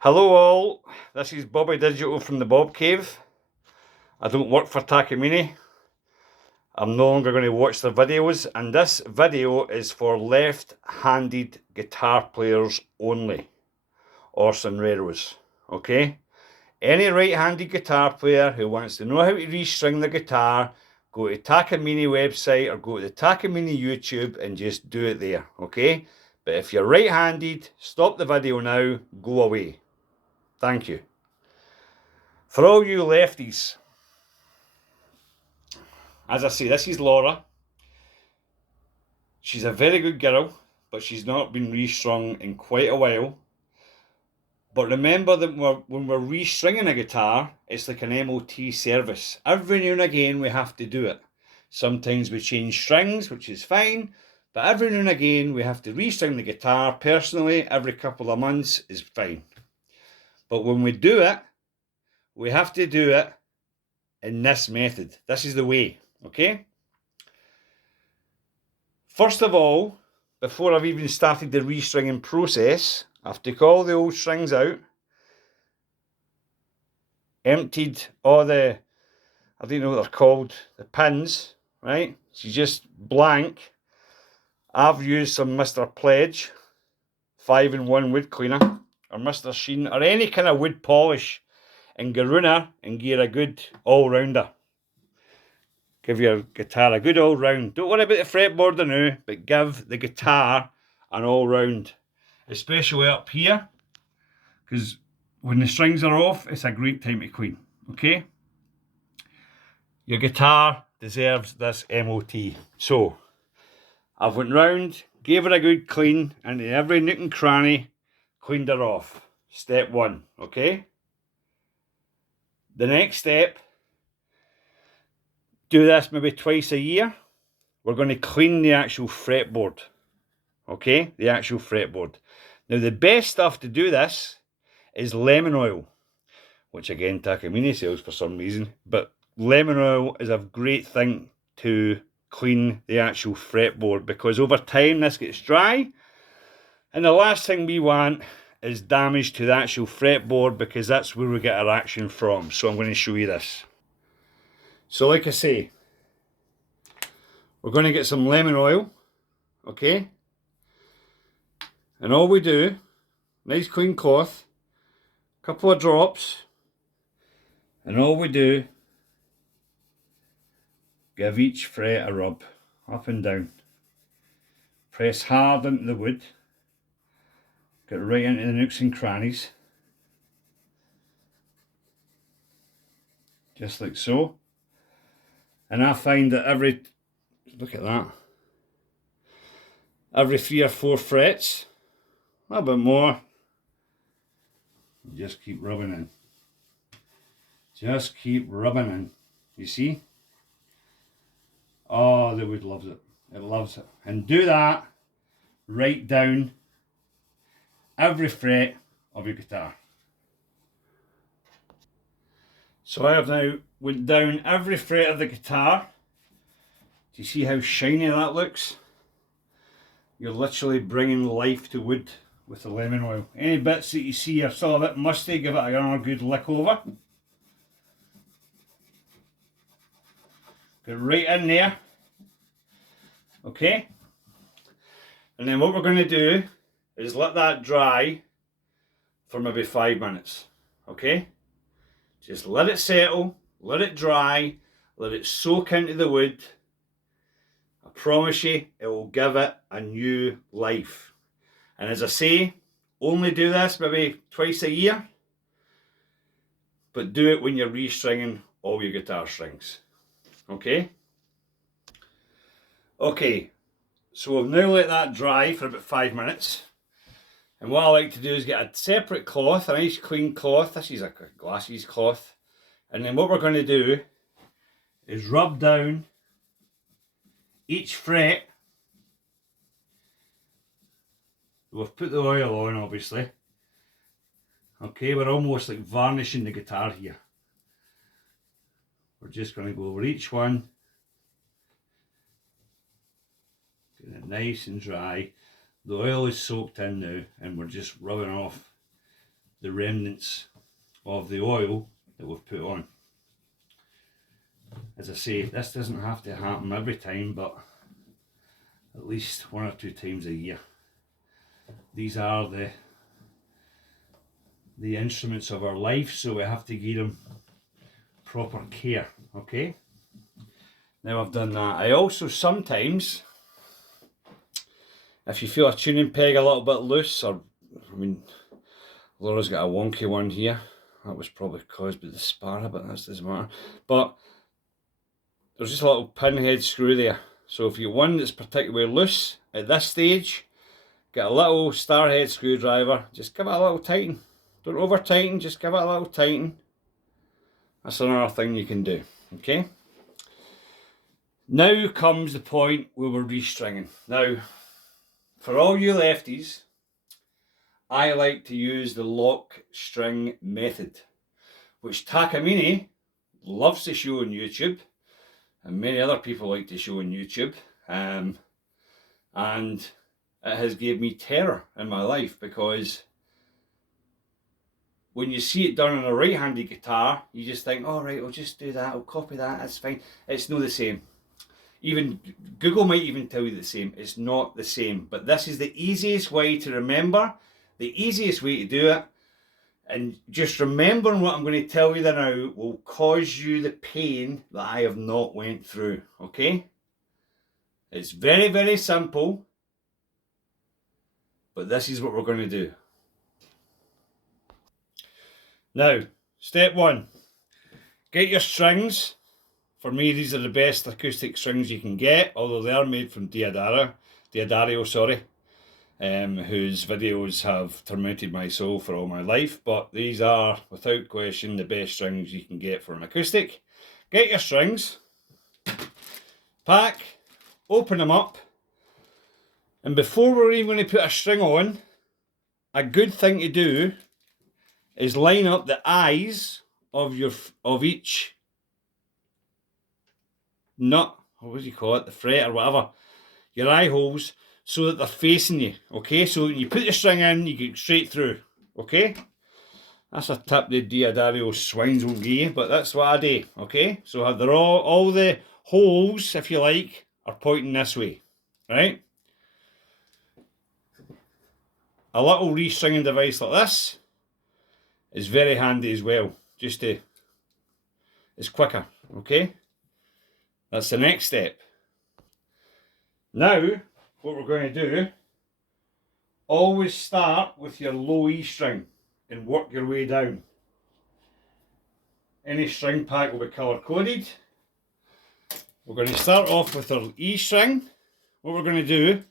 Hello all, this is Bobby Digital from the Bob Cave. I don't work for Takamine. I'm no longer going to watch their videos, and this video is for left-handed guitar players only, or sombreros, okay? Any right-handed guitar player who wants to know how to restring the guitar, go to Takamine website or go to the Takamine YouTube and just do it there, okay? But if you're right-handed, stop the video now, go away. Thank you. For all you lefties, as I say, this is Laura. She's a very good girl, but she's not been restrung in quite a while. But remember that when we're restringing a guitar, it's like an MOT service. Every now and again we have to do it. Sometimes we change strings, which is fine, but every now and again we have to restring the guitar. Personally, every couple of months is fine. But when we do it, we have to do it in this method. This is the way, okay? First of all, before I've even started the restringing process, I've took all the old strings out, emptied all the, I don't know what they're called, the pins, right? So just blank. I've used some Mr. Pledge 5-in-1 wood cleaner, or Mr. Sheen, or any kind of wood polish, and Garuna, and give a good all-rounder. Give your guitar a good all-round. Don't worry about the fretboard now, but give the guitar an all-round. Especially up here, because when the strings are off, it's a great time to clean, okay? Your guitar deserves this MOT. So, I've went round, gave her a good clean, and in every nook and cranny, cleaned her off. Step one, okay? The next step, do this maybe twice a year. We're going to clean the actual fretboard, okay? The actual fretboard. Now, the best stuff to do this is lemon oil, which again Takamine sells for some reason, but lemon oil is a great thing to clean the actual fretboard, because over time this gets dry, and the last thing we want is damage to the actual fretboard, because that's where we get our action from. So I'm going to show you this. So like I say, we're going to get some lemon oil, okay? And all we do, nice clean cloth, couple of drops, and all we do, give each fret a rub, up and down. Press hard into the wood, get right into the nooks and crannies, just like so. And I find that look at that, every 3 or 4 frets, a little bit more, just keep rubbing in. Just keep rubbing in. You see? Oh, the wood loves it. It loves it. And do that right down every fret of your guitar. So I have now went down every fret of the guitar. Do you see how shiny that looks? You're literally bringing life to wood with the lemon oil. Any bits that you see are still a bit musty, give it another good lick over. Get right in there. Okay? And then what we're going to do is let that dry for maybe 5 minutes. Okay? Just let it settle, let it dry, let it soak into the wood. I promise you, it will give it a new life. And as I say, only do this maybe twice a year, but do it when you're restringing all your guitar strings. Okay? Okay, so we've now let that dry for about 5 minutes. And what I like to do is get a separate cloth, a nice clean cloth. This is a glasses cloth. And then what we're going to do is rub down each fret. We've put the oil on, obviously. Okay, we're almost like varnishing the guitar here. We're just going to go over each one. Get it nice and dry. The oil is soaked in now, and we're just rubbing off the remnants of the oil that we've put on. As I say, this doesn't have to happen every time, but at least 1 or 2 times a year. These are the instruments of our life, so we have to give them proper care, okay? Now I've done that, I also sometimes, if you feel a tuning peg a little bit loose, or, I mean, Laura's got a wonky one here. That was probably caused by the spar, but that doesn't matter. But there's just a little pinhead screw there. So if you want one that's particularly loose at this stage, get a little star head screwdriver, just give it a little tighten. Don't over tighten, just give it a little tighten. That's another thing you can do, okay? Now comes the point where we're restringing. Now, for all you lefties, I like to use the lock string method, which Takamine loves to show on YouTube, and many other people like to show on YouTube, and it has gave me terror in my life, because when you see it done on a right-handed guitar, you just think, all right, I'll just do that, I'll copy that, that's fine. It's not the same. Even Google might even tell you the same. It's not the same. But this is the easiest way to remember, the easiest way to do it. And just remembering what I'm going to tell you now will cause you the pain that I have not went through, okay? It's very, very simple, but this is what we're going to do. Now, step 1, get your strings. For me, these are the best acoustic strings you can get, although they are made from Diodario, whose videos have tormented my soul for all my life. But these are, without question, the best strings you can get for an acoustic. Get your strings, pack, open them up, and before we're even going to put a string on, a good thing to do is line up the eyes of each nut, or what do you call it, the fret or whatever, your eye holes, so that they're facing you, okay? So when you put the string in, you get straight through, okay? That's a tip the Diodario swines won't give you, but that's what I do, okay? So they're all the holes, if you like, are pointing this way, right? A little restringing device like this is very handy as well, it's quicker, okay? That's the next step. Now, what we're going to do, always start with your low E string and work your way down. Any string pack will be colour coded. We're going to start off with our E string. What we're going to do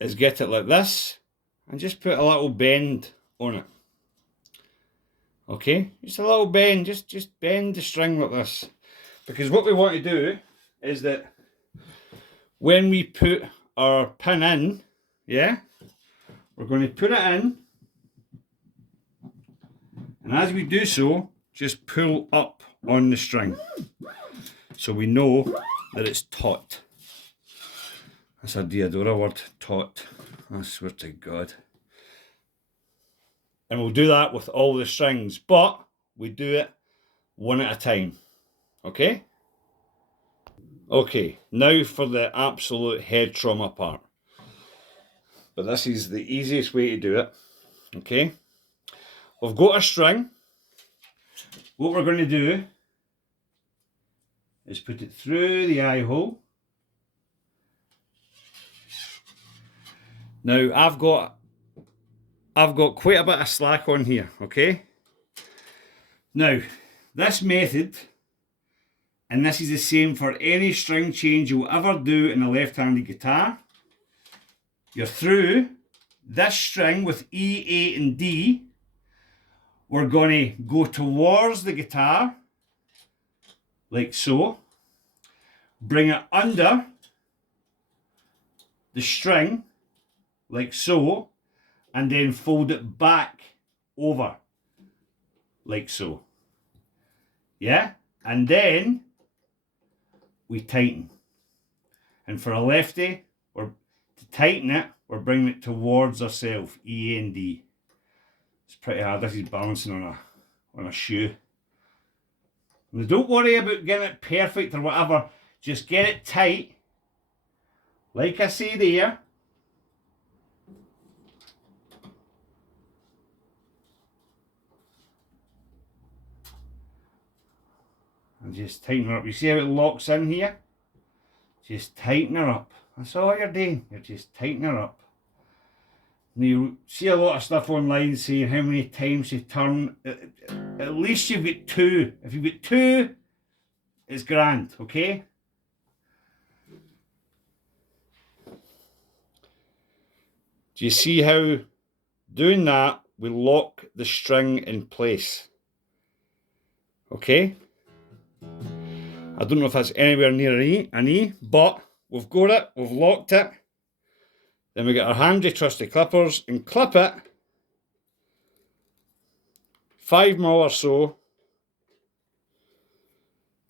is get it like this and just put a little bend on it. Okay, just a little bend, just bend the string like this. Because what we want to do is that when we put our pin in, yeah, we're going to put it in, and as we do so, just pull up on the string so we know that it's taut. That's a Diodario word, taut. I swear to God. And we'll do that with all the strings, but we do it one at a time, okay? Okay, now for the absolute head trauma part. But this is the easiest way to do it, okay? We've got a string. What we're going to do is put it through the eye hole. Now I've got quite a bit of slack on here, okay? Now, this method, and this is the same for any string change you'll ever do in a left-handed guitar. You're through this string with E, A and D. We're going to go towards the guitar, like so. Bring it under the string, like so. And then fold it back over, like so. Yeah? And then we tighten. And for a lefty, to tighten it, we're bringing it towards ourselves, E and D. It's pretty hard. This is balancing on a shoe. And don't worry about getting it perfect or whatever. Just get it tight. Like I say there. And just tighten her up. You see how it locks in here? Just tighten her up. That's all you're doing. You're just tightening her up. And you see a lot of stuff online saying how many times you turn. At least you've got 2. If you've got 2, it's grand, okay? Do you see how doing that will lock the string in place? Okay? I don't know if that's anywhere near an E, but we've got it, we've locked it. Then we get our handy trusty clippers and clip it 5 mil or so.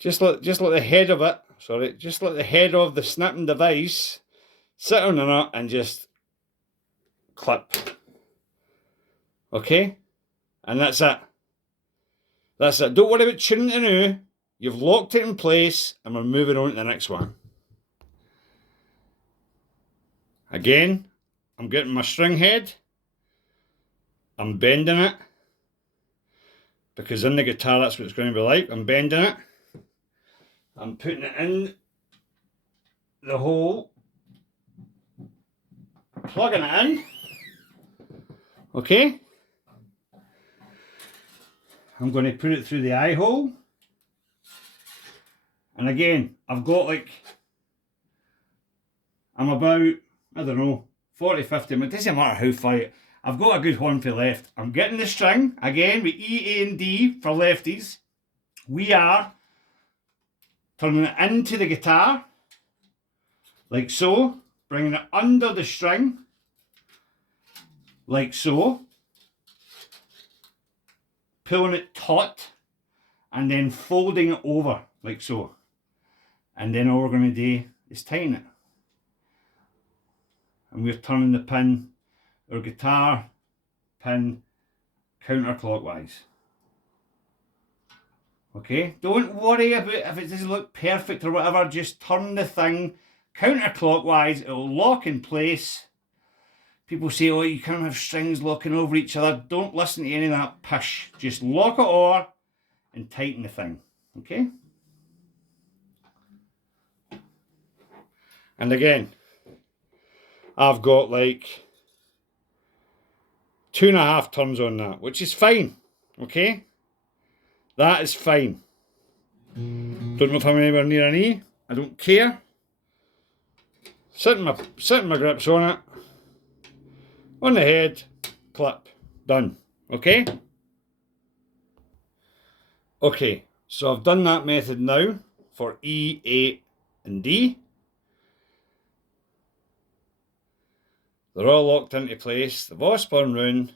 Just let the head of it, just let the head of the snipping device sit on the nut and just clip. Okay? And that's it. That's it. Don't worry about tuning it now. You've locked it in place and we're moving on to the next one. Again, I'm getting my string head. I'm bending it. Because in the guitar that's what it's going to be like. I'm bending it. I'm putting it in the hole. Plugging it in. Okay. I'm going to put it through the eye hole. And again, I've got I'm about, I don't know, 40, 50 minutes. It doesn't matter how far. I've got a good one for left. I'm getting the string, again, with E, A and D for lefties. We are turning it into the guitar, like so. Bringing it under the string, like so. Pulling it taut, and then folding it over, like so. And then all we're going to do is tighten it. And we're turning the pin, our guitar pin, counterclockwise. Okay, don't worry about if it doesn't look perfect or whatever, just turn the thing counterclockwise, it'll lock in place. People say, oh, you can't have strings locking over each other. Don't listen to any of that pish. Just lock it over and tighten the thing, okay? And again, I've got 2.5 turns on that, which is fine, okay? That is fine. Don't know if I'm anywhere near an E. I don't care. Setting my grips on it. On the head, clip, done, okay? Okay, so I've done that method now for E, A and D. They're all locked into place, they've all spun round.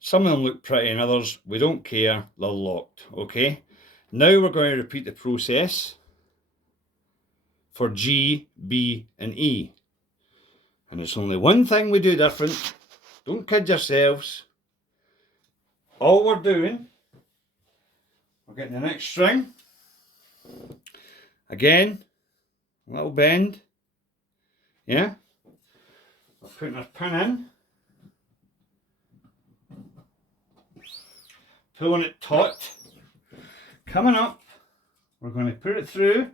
Some of them look pretty and others, we don't care, they're locked, okay? Now we're going to repeat the process for G, B and E. And it's only one thing we do different. Don't kid yourselves. All we're doing, we're getting the next string. Again, a little bend. Yeah. We're putting our pin in. Pulling it taut. Coming up, we're going to put it through.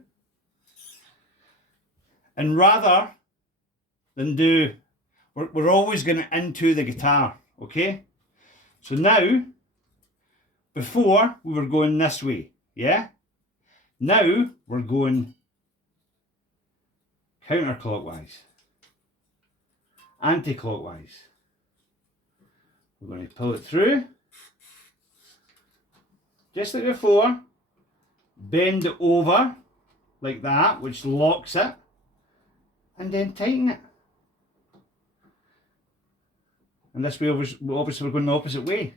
And rather than do, we're always going into the guitar, okay? So now, before we were going this way, yeah? Now we're going counterclockwise, anti-clockwise. We're going to pull it through, just like before, bend it over like that, which locks it, and then tighten it. And this way, obviously we're going the opposite way.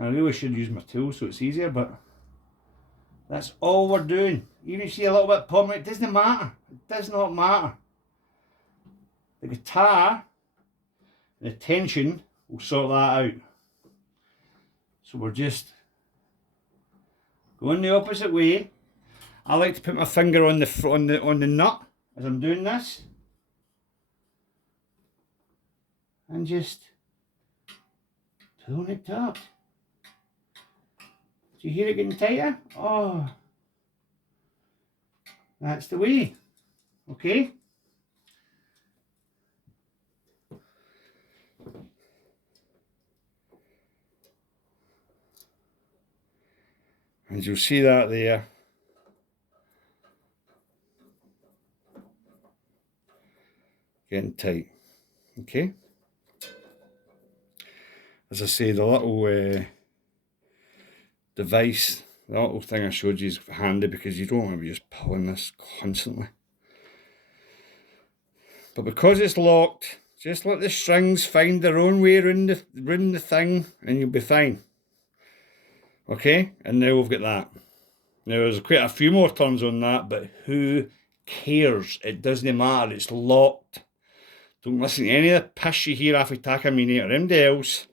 I really should use my tool so it's easier, but that's all we're doing. Even if you see a little bit of pomade, it doesn't matter. It does not matter. The guitar, the tension we'll sort that out. So we're just going the opposite way. I like to put my finger on the nut as I'm doing this, and just pulling it taut. Do you hear it getting tighter? Oh, that's the way. Okay. And you'll see that there. Getting tight. Okay. As I say, the little device, the little thing I showed you is handy because you don't want to be just pulling this constantly. But because it's locked, just let the strings find their own way around the thing and you'll be fine. Okay, and now we've got that. Now there's quite a few more turns on that, but who cares? It doesn't matter, it's locked. Don't listen to any of the piss you hear off of takamine or anybody else.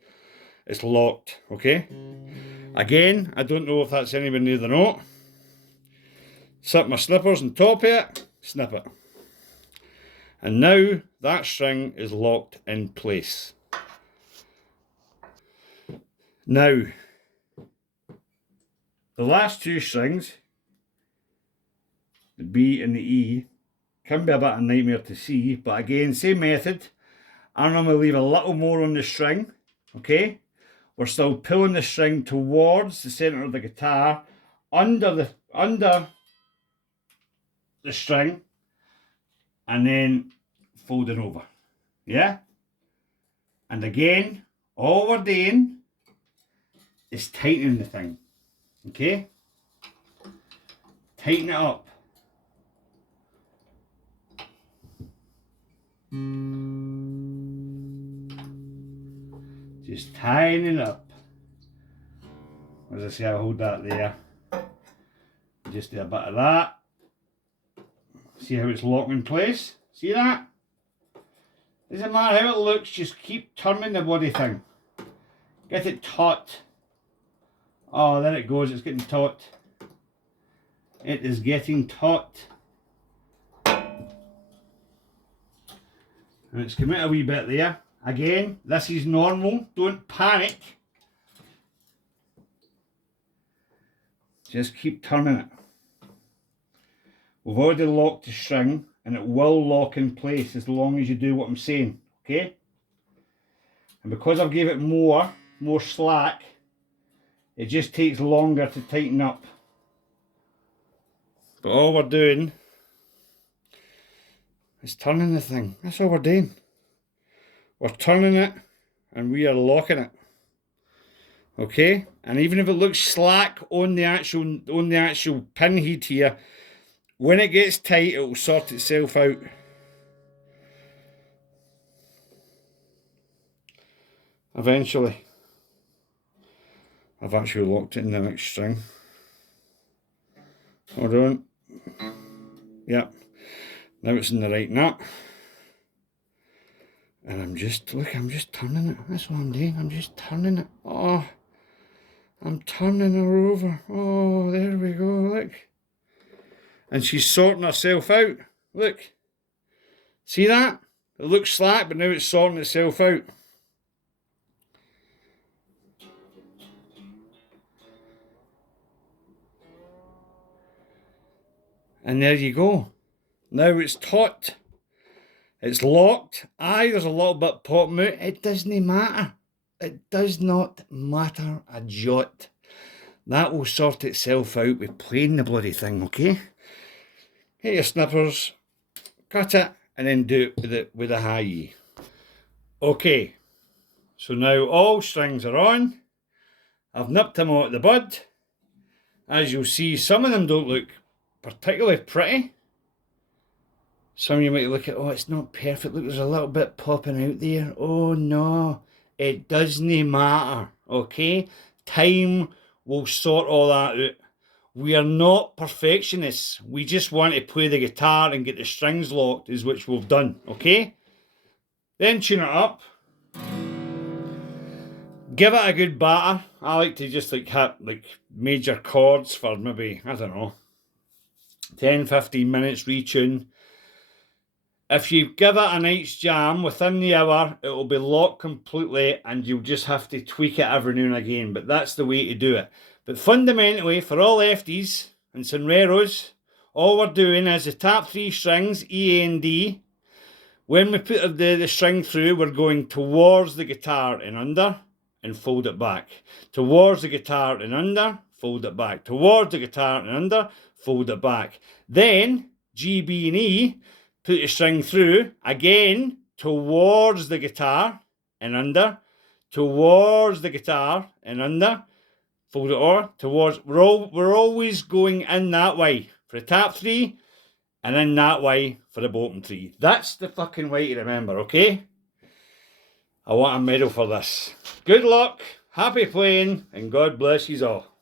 It's locked, okay? Again, I don't know if that's anywhere near the knot. Slip my slippers on top of it, snip it. And now that string is locked in place. Now, the last two strings, the B and the E, can be a bit of a nightmare to see, but again, same method. I normally leave a little more on the string, okay? We're still pulling the string towards the centre of the guitar, under the string, and then folding over, yeah? And again, all we're doing is tightening the thing, okay? Tighten it up. Just tying it up. As I say, I'll hold that there. Just do a bit of that. See how it's locked in place? See that? Doesn't matter how it looks, just keep turning the bloody thing. Get it taut. Oh, there it goes, it's getting taut. It is getting taut. And it's come out a wee bit there. Again, this is normal, don't panic. Just keep turning it. We've already locked the string and it will lock in place as long as you do what I'm saying, okay? And because I've gave it more slack, it just takes longer to tighten up. But all we're doing is turning the thing. That's all we're doing. We're turning it and we are locking it. Okay? And even if it looks slack on the actual pin head here, when it gets tight, it will sort itself out. Eventually. I've actually locked it in the next string. Hold on. Yep. Now it's in the right knot. And I'm just turning it. That's what I'm doing. I'm just turning it. Oh, I'm turning her over. Oh, there we go. Look. And she's sorting herself out. Look. See that? It looks slack, but now it's sorting itself out. And there you go. Now it's taut. It's locked. Aye, there's a little bit popping out. It doesn't matter. It does not matter a jot. That will sort itself out with playing the bloody thing, okay? Get your snippers, cut it, and then do it with a high E. Okay, so now all strings are on. I've nipped them out of the bud. As you'll see, some of them don't look particularly pretty. Some of you might look at, oh, it's not perfect. Look, there's a little bit popping out there. Oh, no. It doesn't matter, okay? Time will sort all that out. We are not perfectionists. We just want to play the guitar and get the strings locked, is which we've done, okay? Then tune it up. Give it a good batter. I like to just like hit like major chords for maybe, I don't know, 10-15 minutes, retune. If you give it a night's jam, within the hour, it will be locked completely and you'll just have to tweak it every now and again. But that's the way to do it. But fundamentally, for all lefties and sombreros, all we're doing is the tap 3 strings, E, A, and D. When we put the string through, we're going towards the guitar and under and fold it back. Towards the guitar and under, fold it back. Towards the guitar and under, fold it back. Then, G, B, and E, put your string through, again, towards the guitar and under, towards the guitar and under, fold it over, towards, we're always going in that way for the tap 3 and in that way for the bottom 3. That's the fucking way to remember, okay? I want a medal for this. Good luck, happy playing, and God bless you all.